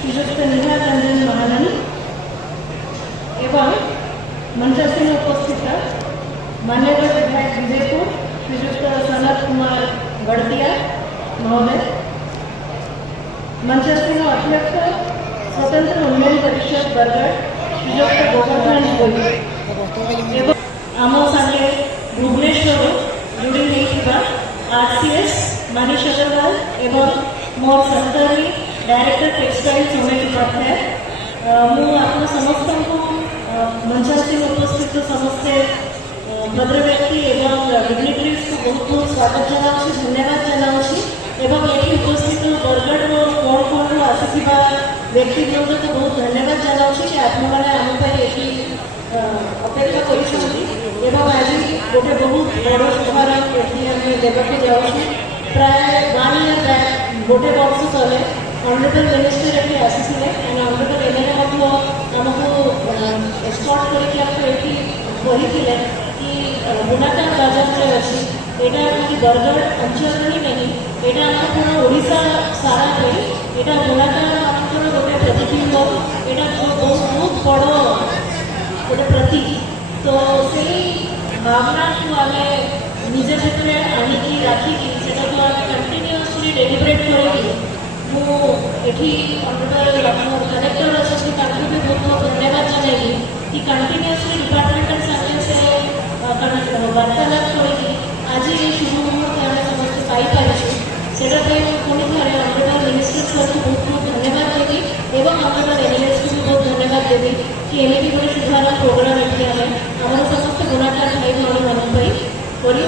श्रीजुक्त निहाल रंजन महाननी एवं मंचासीन उपस्थित मान्यवर विधायक विजयपुर श्रीजुक्त सनत कुमार गढ़तिया महोदय, मंचासीन अध्यक्ष स्वतंत्र उन्नयन परिषद बरगढ़ श्रीजुक्त गोवर्धन गोयल एवं आम सागे भुवनेश्वर जोड़ी नहीं आरसीएस मनीष अग्रवाल एवं मोर सहकारी डायरेक्टर टेक्सटाइल सोमेश उपाध्याय मु आप समस्त को मंचासीन उपस्थित समस्ते भद्र व्यक्ति एवं डिग्निटरीज को बहुत बहुत स्वागत जनाऊँ, धन्यवाद जनाऊँ एवं ये उपस्थित बरगढ़ कौन कौन आसुवा व्यक्ति को बहुत धन्यवाद जनाऊँ कि आप अपेक्षा कर आज गोटे बहुत बड़ शुभारंभ ये देवाक जाऊँ। प्राय 1 ईयर बैक गोटे वर्ष तले ऑनरेबल मिनिस्टर ये आसी ऑनरेबल एमएलए आमको एस्कॉर्ट करके कही कि बुनाकार बाजार अच्छी यहाँ खाली बरगढ़ अंचल ही नहीं, यहाँ पूरा ओडिशा सारा नहीं, यहाँ बुनाकार आमर गोटे प्रतिबिंब, यहाँ बहुत बड़ गोटे प्रतीक। तो से भावना को आम निज क्षेत्र में आणिकी राखिकी से कंटिन्यूअसली डेलिब्रेट करी मुझे ऑनरेबल कलेक्टर अच्छे भी बहुत बहुत धन्यवाद जनइबी कि कंटिन्यूअसली डिपार्टमेंटल साथे से वार्तालाप करी आज ये शुभ मुहूर्त आम समस्त पाई से पुणी थे ऑनरेबल मिनिस्टर सर को बहुत बहुत धन्यवाद देवी एवं ऑनरेबल एनएलएस को भी बहुत धन्यवाद देवी कि एमती गोटे शुभारंभ प्रोग्राम ये आम समस्त गुणाकार भाई भौणी मान कर